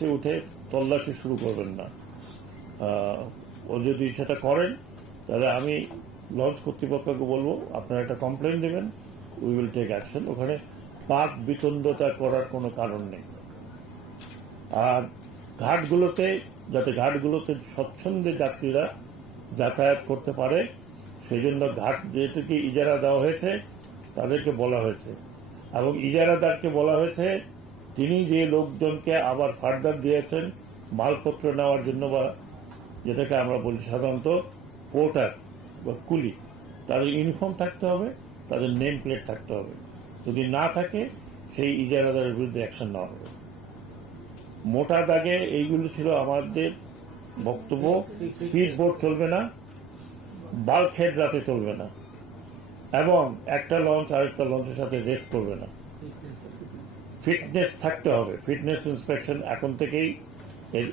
লঞ্চে উঠে তল্লাশি শুরু করবেন না। ও যদি সেটা করেন তাহলে আমি লঞ্চ কর্তৃপক্ষকে বলবো আপনারা একটা কমপ্লেন দেবেন, উই উইল টেক অ্যাকশন। ওখানে পাক বিতণ্ডতা করার কোনো কারণ নেই। আর যাতে ঘাটগুলোতে স্বচ্ছন্দে যাত্রীরা যাতায়াত করতে পারে সেই জন্য ঘাট যেটুকু ইজারা দেওয়া হয়েছে তাদেরকে বলা হয়েছে, এবং ইজারাদারকে বলা হয়েছে তিনি যে লোকজনকে আবার ফার্দার দিয়েছেন মালপত্র নেওয়ার জন্য, বা যেটাকে আমরা বলি সাধারণত পোর্টার বা কুলি, তাদের ইউনিফর্ম থাকতে হবে, তাদের নেম প্লেট থাকতে হবে। যদি না থাকে সেই ইজারাদারের বিরুদ্ধে অ্যাকশন নেওয়া হবে। মোটা দাগে এইগুলো ছিল আমাদের বক্তব্য। স্পিড বোট চলবে না, বাল্ক হেড রাতে চলবে না, এবং একটা লঞ্চ আরেকটা লঞ্চের সাথে রেস করবে না। ফিটনেস থাকতে হবে, ফিটনেস ইন্সপেকশন এখন থেকেই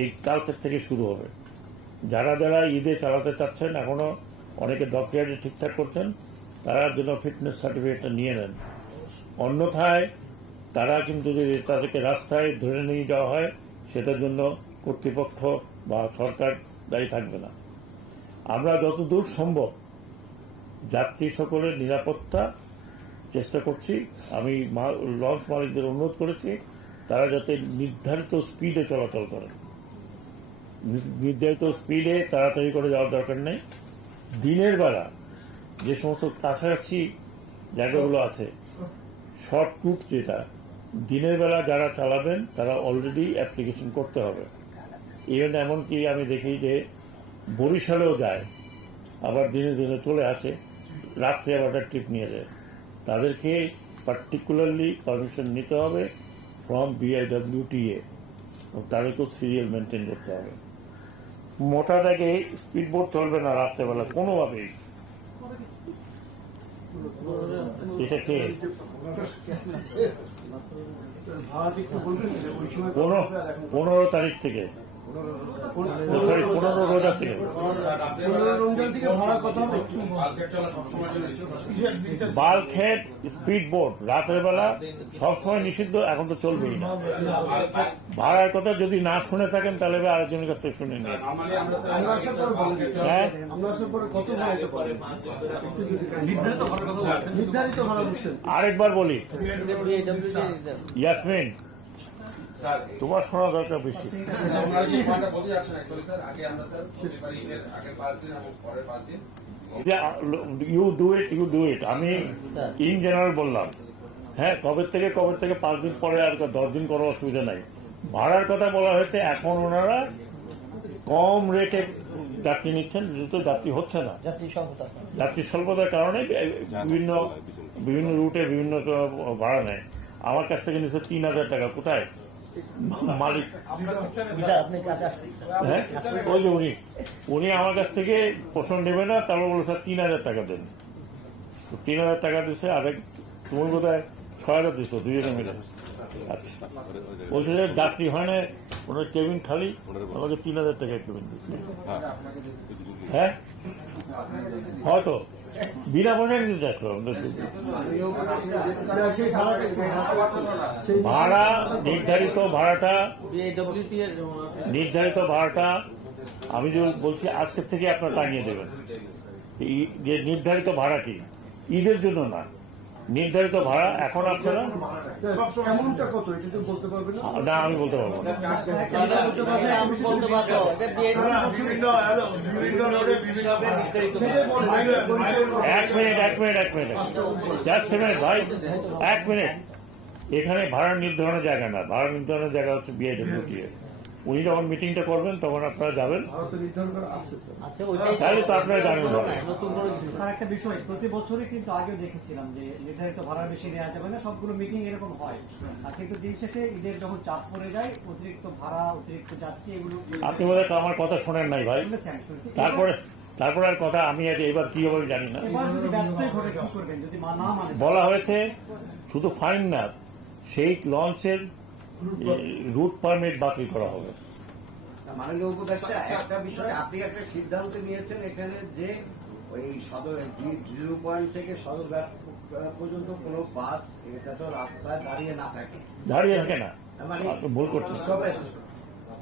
এই কালকের থেকে শুরু হবে। যারা যারা ঈদে চালাতে চাচ্ছেন, এখনো অনেকে ডকইয়ার্ডে ঠিকঠাক করছেন, তারা যেন ফিটনেস সার্টিফিকেটটা নিয়ে নেন। অন্যথায় তারা কিন্তু যদি তাদেরকে রাস্তায় ধরে নিয়ে যাওয়া হয় সেটার জন্য কর্তৃপক্ষ বা সরকার দায়ী থাকবে না। আমরা যতদূর সম্ভব যাত্রী সকলের নিরাপত্তা চেষ্টা করছি। আমি লঞ্চ মালিকদের অনুরোধ করেছি তারা যাতে নির্ধারিত স্পিডে চলাচল করেন। নির্ধারিত স্পিডে তাড়াতাড়ি করে যাওয়ার দরকার নেই। দিনের বেলা যে সমস্ত কাছাকাছি জায়গাগুলো আছে, শর্ট রুট যেটা, দিনের বেলা যারা চালাবেন তারা অলরেডি অ্যাপ্লিকেশন করতে হবে। ইভেন এমনকি আমি দেখি যে বরিশালেও যায়, আবার দিনে দিনে চলে আসে, রাত্রে আবার একটা ট্রিপ নিয়ে যায়। তাদেরকে পার্টিকুলারলি পারমিশন নিতে হবে ফ্রম BIWTA, তাদেরকেও সিরিয়াল মেনটেন করতে হবে। মোটা দাগে স্পিড বোট চলবে না রাত্রেবেলা কোনোভাবেই। এটা কে 15 তারিখ থেকে, সরি 15 রোজা থেকে বাল্ক হেড স্পিড বোট রাতের বেলা সবসময় নিষিদ্ধ, এখন তো চলবেই না। ভাড়ার কথা যদি না শুনে থাকেন তাহলে আরেকজনের কাছ থেকে শুনে নিন। আরেকবার বলি, ইয়াসমিন তোমার শোনা দরকার বেশি। ইউ ডু ইট আমি ইন জেনারেল বললাম। হ্যাঁ, কবে থেকে 5 দিন পরে আর 10 দিন করার অসুবিধা নাই। ভাড়ার কথা বলা হয়েছে, এখন ওনারা কম রেটে যাত্রী নিচ্ছেন, যেহেতু যাত্রী হচ্ছে না, যাত্রী স্বল্পতার কারণে বিভিন্ন রুটে বিভিন্ন ভাড়া নেয়। আমার কাছ থেকে নিচ্ছে 3,000 টাকা। কোথায় মালিক? হ্যাঁ, ওই যে উনি আমার কাছ থেকে পোষণ নেবে না, তারপর বলে স্যার 3,000 টাকা দেন। তো 3,000 টাকা দিচ্ছে। আরেক তুমি বোধ হয় 6,000 দিচ্ছ, দুজনে মিলে। আচ্ছা, বলছে যে যাত্রী হয় না, ওনার কেবিন খালি, আমাকে 3,000 টাকা কেবিন দিচ্ছে। হ্যাঁ, হয়তো বিনা পয়সায় নিতে চাচ্ছ। ভাড়া নির্ধারিত ভাড়াটা আমি যে বলছি আজকের থেকে আপনার টাঙিয়ে দেবেন। যে নির্ধারিত ভাড়া কি ঈদের জন্য না, নির্ধারিত ভাড়া এখন আপনারা না, আমি বলতে পারবো না। এক মিনিট জাস্ট মিনিট ভাই, 1 মিনিট। এখানে ভাড়া নির্ধারণের জায়গা না, ভাড়া নির্ধারণের জায়গা হচ্ছে BIWTA। উনি যখন মিটিংটা করবেন তখন আপনারা যাবেন, তাহলে তো আপনারা জানেন। একটা বিষয়, প্রতি বছরই কিন্তু আগেও দেখেছিলাম যে নির্ধারিত ভাড়ার বেশি নেওয়া যাবে না, সবগুলো মিটিং এরকম হয়। কিন্তু দিন শেষে ঈদের যখন চাপ পড়ে যায়, অতিরিক্ত ভাড়া, অতিরিক্ত যাত্রী, এগুলো আপনি বোধহয় আমার কথা শোনেন নাই ভাই। তারপরে আর কথা আমি এবার কি হবে জানি না। বলা হয়েছে শুধু ফাইন না, সেই লঞ্চের রুট পারমিট বাতিল করা হবে। মাননীয় উপদেষ্টা, একটা বিষয় আপনি একটা সিদ্ধান্ত নিয়েছেন এখানে যে ওই সদর 0 পয়েন্ট থেকে সদরঘাট পর্যন্ত কোন বাস এটা তো রাস্তায় দাঁড়িয়ে না থাকে, দাঁড়িয়ে থাকে না, মানে ভুল করছেন।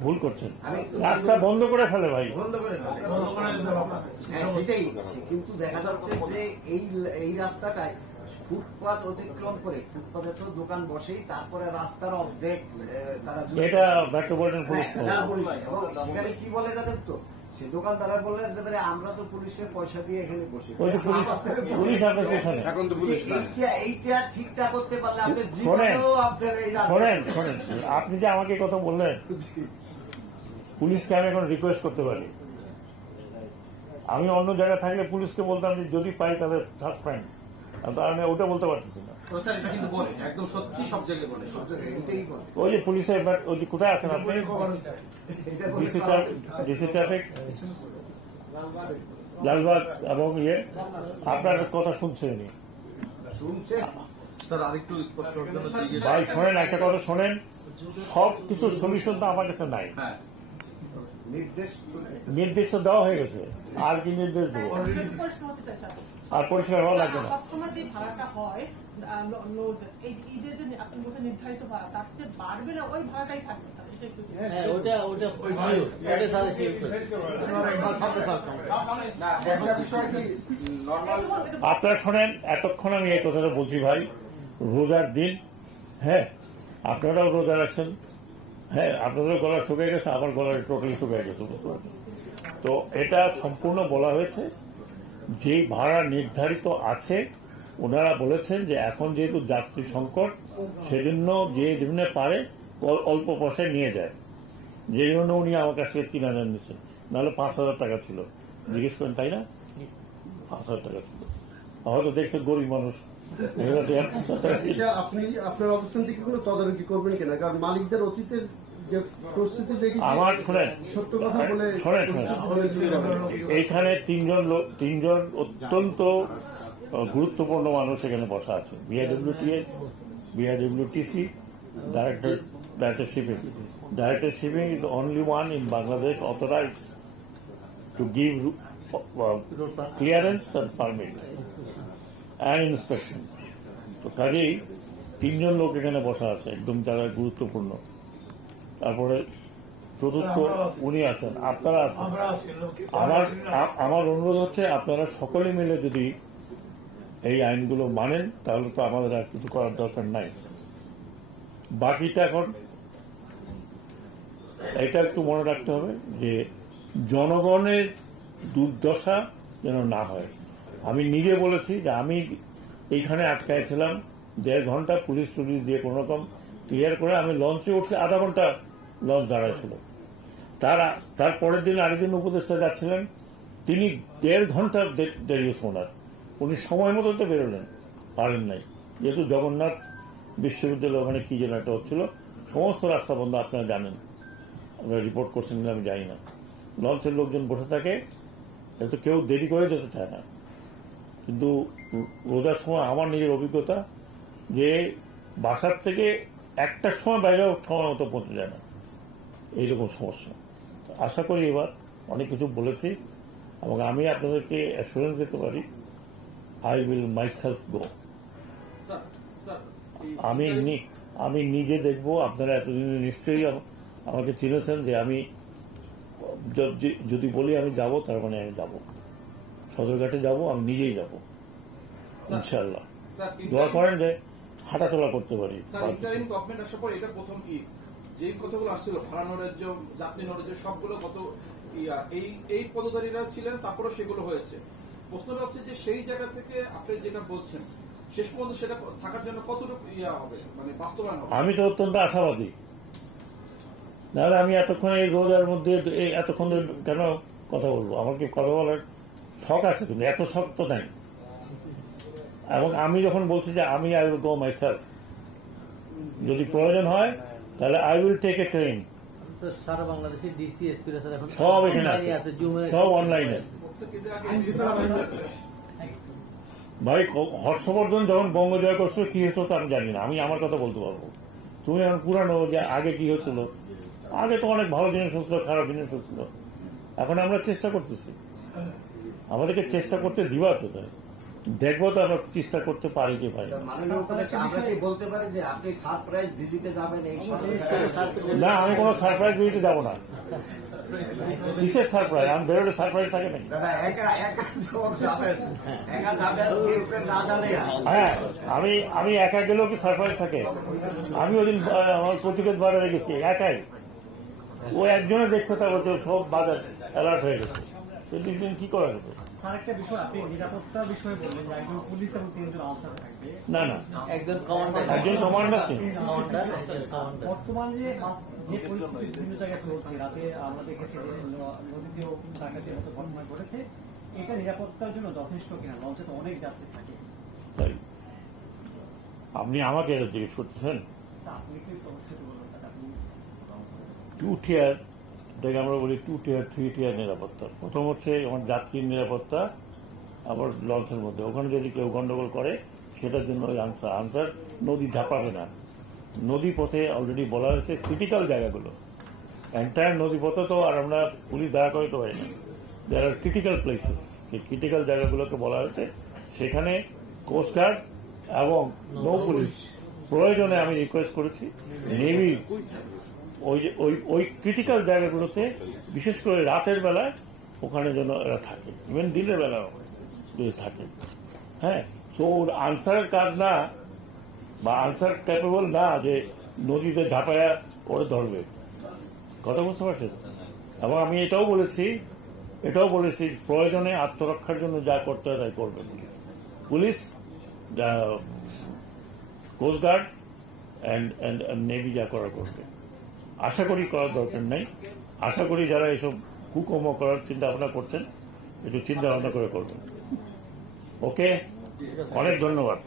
ভুল করছেন। আমি রাস্তা বন্ধ করে ফেলে ভাই। বন্ধ করে ফেলে। হ্যাঁ, সেটাই। কিন্তু দেখা যাচ্ছে যে এই রাস্তাটায় ফুটপাত অতিক্রম করে, ফুটপাতে তো দোকান বসেই, তারপরে রাস্তার অর্ধেক তারা এটা মেট্রোপলিটন পুলিশ হ্যাঁ, পুলিশ। এবং সেখানে কি বলে জানেন তো, সে দোকানদাররা বললেন যে ভাই, আমরা তো পুলিশের পয়সা দিয়ে এখানে বসে, ওই যে পুলিশ আপনার পেছনে। এখন তো পুলিশ নাই। এইটা ঠিকঠাক করতে পারলে আপনাদের শোনেন, জীবনেও আপনার এই রাস্তা শোনেন, আপনি যে আমাকে কথা বললেন, পুলিশকে আমি এখন রিকোয়েস্ট করতে পারি। আমি অন্য জায়গায় থাকলে পুলিশকে বলতাম যে যদি পাই তাহলে সাসপেন্ড, আমি ওটা বলতে পারতেছি না। এটা কিন্তু বলে একদম সত্যি, সব জায়গায় বলে। এইটাই করে। ওই যে পুলিশের ওই যে কোথায় আছেন আপনি, এটা বলে ডিসি ট্রাফিক লালবাগ এবং আপনার কথা শুনছেনি শুনছে। স্যার আরেকটু স্পষ্ট হওয়ার জন্য ভাই শোনেন, একটা কথা শোনেন, সব কিছুর সলিউশন তো আমার কাছে নাই। হ্যাঁ, নির্দেশ তো দেওয়া হয়ে গেছে, আর কি নির্দেশ দেবো? আর পরিষ্কার হওয়া লাগবে না। সবসময় যে ভাড়াটা হয় লোড, এই ঈদের যে আপনি বলছেন নির্ধারিত ভাড়া, তার চেয়ে বাড়বে না, ওই ভাড়াটাই থাকবে স্যার, এটা একটু আপনারা শোনেন, এতক্ষণ আমি এই কথাটা বলছি ভাই, রোজার দিন, হ্যাঁ আপনারাও রোজা রাখছেন, হ্যাঁ আপনাদেরও গলা শুকিয়ে গেছে, আমার গলা টোটালি শুকিয়ে গেছে, বুঝতে পারছেন তো। এটা সম্পূর্ণ বলা হয়েছে, যেই ভাড়া নির্ধারিত আছে, ওনারা বলেছেন যে এখন যেহেতু যাত্রী সংকট, সেজন্য যে যেখানে পারে অল্প পয়সায় নিয়ে যায়, যে জন্য উনি আমার কাছ থেকে 3,000 নিচ্ছেন, নাহলে 5,000 টাকা ছিল। জিজ্ঞেস করেন, তাই না? 5,000 টাকা ছিল। হয়তো দেখছে গরিব মানুষ, এটা আপনি আপনার অবস্থান থেকে কোনো তদারকি করবেন কিনা? কারণ মালিকদের অতীতের যে প্রস্তুতি দেখি, আমার শোনেন, সত্য কথা বলে শোনেন, এইখানে তিনজন অত্যন্ত গুরুত্বপূর্ণ মানুষ এখানে বসা আছে। BIWTC director shipping. Director shipping is the only one in Bangladesh authorized to give clearance and permit and inspection. তো কাজেই 3জন লোক এখানে বসা আছে, একদম যারা গুরুত্বপূর্ণ। তারপরে চতুর্থ উনি আছেন, আপনারা আছেন। আমার অনুরোধ হচ্ছে, আপনারা সকলে মিলে যদি এই আইনগুলো মানেন, তাহলে তো আমাদের আর কিছু করার দরকার নাই। বাকিটা এখন এটা একটু মনে রাখতে হবে যে জনগণের দুর্দশা যেন না হয়। আমি নিজে বলেছি যে আমি এইখানে আটকাইছিলাম 1.5 ঘন্টা, পুলিশ টুলিশ দিয়ে কোন রকম ক্লিয়ার করে আমি লঞ্চে উঠছি, আধা ঘন্টা লঞ্চ দাঁড়াইছিল। তার পরের দিন আরেকজন উপদেষ্টা যাচ্ছিলেন, তিনি 1.5 ঘন্টা দেরি হচ্ছে ওনার, উনি সময় মতো তো বেরোলেন, পারেন নাই, যেহেতু জগন্নাথ বিশ্ববিদ্যালয় ওখানে কি যেন একটা হচ্ছিল, সমস্ত রাস্তা বন্ধ, আপনারা জানেন, আপনারা রিপোর্ট করছেন কিনা আমি জানি না। লঞ্চের লোকজন বসে থাকে, এত কেউ দেরি করে যেতে চায় না। কিন্তু রোজার সময় আমার নিজের অভিজ্ঞতা যে বাসার থেকে 1টার সময় বাইরেও সময় মতো পৌঁছে যায় না, এইরকম সমস্যা। আশা করি এবার অনেক কিছু বলেছি, এবং আমি আপনাদেরকে অ্যাসুরেন্স দিতে পারি, আই উইল মাই সেলফ গো। আমি নিজে দেখব। আপনারা এতদিন নিশ্চয়ই আমাকে চিনেছেন যে আমি যদি বলি আমি যাব, তার মানে আমি যাব, সদরঘাটে যাব, আমি নিজেই যাব ইনশাল্লাহ। দোয়া করেন যে হাঁটাচলা করতে পারি। গভর্নমেন্ট আসার পর এটা প্রথম ঈদ, যে কথাগুলো আসছিল ভাড়া নৈরাজ্য, যাত্রী নৈরাজ্য, সবগুলো কত এই পদধারীরা ছিলেন, তারপরে সেগুলো হয়েছে। প্রশ্নটা হচ্ছে যে সেই জায়গা থেকে আপনি যেটা বলছেন, শেষ পর্যন্ত সেটা থাকার জন্য কতটুকু হবে, মানে বাস্তবায়ন হবে? আমি তো অত্যন্ত আশাবাদী, নাহলে আমি এতক্ষণ এই রোজার মধ্যে এতক্ষণ কেন কথা বলবো? আমাকে কথা বলার শখ আছে, কিন্তু এত শখ তো নাই। এবং আমি যখন বলছি যে আমি I will go myself, যদি প্রয়োজন হয় তাহলে I will take a train. সারা বাংলাদেশে ডিসিএসপি এখন সব এখানে আছে, সব অনলাইনে। ভাই হর্ষবর্ধন যখন বঙ্গজয় করছিল কি হয়েছিল তো আমি জানি না, আমি আমার কথা বলতে পারবো। তুমি এখন পুরানো যে আগে কি হয়েছিল, আগে তো অনেক ভালো জিনিস হচ্ছিল, খারাপ জিনিস হচ্ছিল। এখন আমরা চেষ্টা করতেছি, আমাদেরকে চেষ্টা করতে দিবা তো। দেখবো তো আমরা চেষ্টা করতে পারি কি পারি না। মাননীয় উপদেষ্টা, আমরা কি বলতে পারি যে আপনি সারপ্রাইজ ভিজিটে যাবেন এই সময়? না, আমি কোনো সারপ্রাইজ দিতে যাবো না। কিসের সারপ্রাইজ? আমি বেরোলে সারপ্রাইজ থাকে নাকি? দাদা একা একা যখন যাবেন, একা যাবেন কেউ কেউ না জানে। হ্যাঁ, আমি একা গেলেও কি সারপ্রাইজ থাকে? আমি ওই দিন আমার প্রতিকেত বাজারে গেছি একাই, ও একজনে দেখছে তার মধ্যে সব বাজার অ্যালার্ট হয়ে গেছে। সেই দিন কি করা যেত? স্যার একটা বিষয়, আপনি নিরাপত্তার বিষয়ে বললেন যে একজন পুলিশ এবং 3 জন আনসার থাকবে। না না, একজন কমান্ডার একজন কমান্ডার ছিল। বর্তমানে যে পরিস্থিতি বিভিন্ন জায়গায় চলছে, রাতে আমরা দেখেছি যে নদীতেও ডাকাতির মতো ঘটনা ঘটেছে, এটা নিরাপত্তার জন্য যথেষ্ট কিনা? লঞ্চে তো অনেক যাত্রী থাকে। তাই আপনি আমাকে এটা জিজ্ঞেস করতেছেন? স্যার, আপনি কি অবশ্যই বলবেন স্যার, আপনি 2 টিয়ার, এটাকে আমরা বলি 2 টিয়ার 3 টিয়ার নিরাপত্তা। প্রথম হচ্ছে আমার যাত্রীর নিরাপত্তা, আবার লঞ্চের মধ্যে ওখানে যদি কেউ গন্ডগোল করে সেটার জন্য ওই আনসার নদী ঝাঁপাবে না। নদী পথে অলরেডি বলা হয়েছে ক্রিটিক্যাল জায়গাগুলো, এন্টায়ার নদী পথে তো আর আমরা পুলিশ দাঁড়া করে তো পারি না। দেয়ার আর ক্রিটিক্যাল প্লেসেস, এই ক্রিটিক্যাল জায়গাগুলোকে বলা হয়েছে, সেখানে কোস্টগার্ড এবং নৌ পুলিশ প্রয়োজনে আমি রিকোয়েস্ট করেছি নেভি ওই ক্রিটিক্যাল জায়গাগুলোতে, বিশেষ করে রাতের বেলায় ওখানে যেন এরা থাকে, ইভেন দিনের বেলাও যদি থাকে। হ্যাঁ, তো ওর আনসারের কাজ না, বা আনসার ক্যাপেবল না যে নদীতে ঝাঁপায়া ওরা ধরবে। কথা বুঝতে পারছেন? এবং আমি এটাও বলেছি প্রয়োজনে আত্মরক্ষার জন্য যা করতে হয় তাই করবে পুলিশ, কোস্টগার্ড অ্যান্ড নেভি যা করা করবে। আশা করি করার দরকার নাই। আশা করি যারা এসব কুকর্ম করার চিন্তা ভাবনা করছেন একটু চিন্তা ভাবনা করে করবেন। ওকে, অনেক ধন্যবাদ।